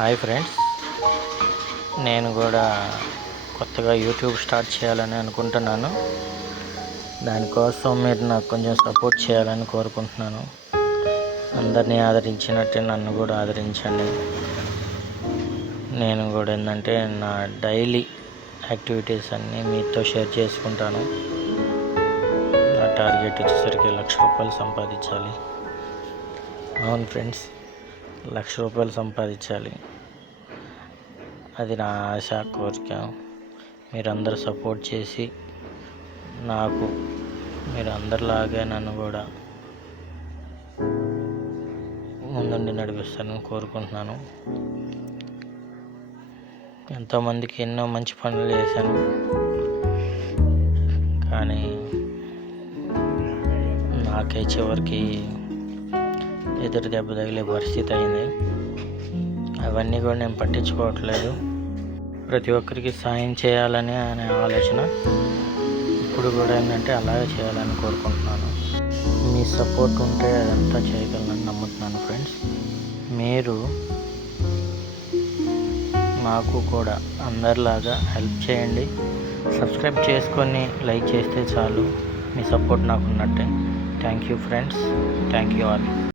Hi friends, నేను కూడా కొత్తగా యూట్యూబ్ స్టార్ట్ చేయాలని అనుకుంటున్నాను. దానికోసం మీరు నాకు కొంచెం సపోర్ట్ చేయాలని కోరుకుంటున్నాను. అందరినీ ఆదరించినట్టే నన్ను కూడా ఆదరించండి. నేను కూడా ఏంటంటే నా డైలీ యాక్టివిటీస్ అన్నీ మీతో షేర్ చేసుకుంటాను. నా టార్గెట్ వచ్చేసరికి ₹1,00,000 సంపాదించాలి. అవును ఫ్రెండ్స్, ₹1,00,000 సంపాదించాలి. అది నా ఆశ, కోరిక. మీరందరూ సపోర్ట్ చేసి నాకు మీరు అందరిలాగే నన్ను కూడా ముందుండి నడిపిస్తారని కోరుకుంటున్నాను. ఎంతోమందికి ఎన్నో మంచి పనులు చేశాను, కానీ నాకే చివరికి ఎదురు దెబ్బ తగిలే పరిస్థితి అయింది. అవన్నీ కూడా నేను పట్టించుకోవట్లేదు. ప్రతి ఒక్కరికి సాయం చేయాలని అనే ఆలోచన ఇప్పుడు కూడా ఏంటంటే అలాగే చేయాలని కోరుకుంటున్నాను. మీ సపోర్ట్ ఉంటే అదంతా చేయగలనని నమ్ముతున్నాను ఫ్రెండ్స్. మీరు నాకు కూడా అందరిలాగా హెల్ప్ చేయండి. సబ్స్క్రైబ్ చేసుకొని లైక్ చేస్తే చాలు. మీ సపోర్ట్ నాకు ఉన్నట్టే. Thank you friends, thank you all.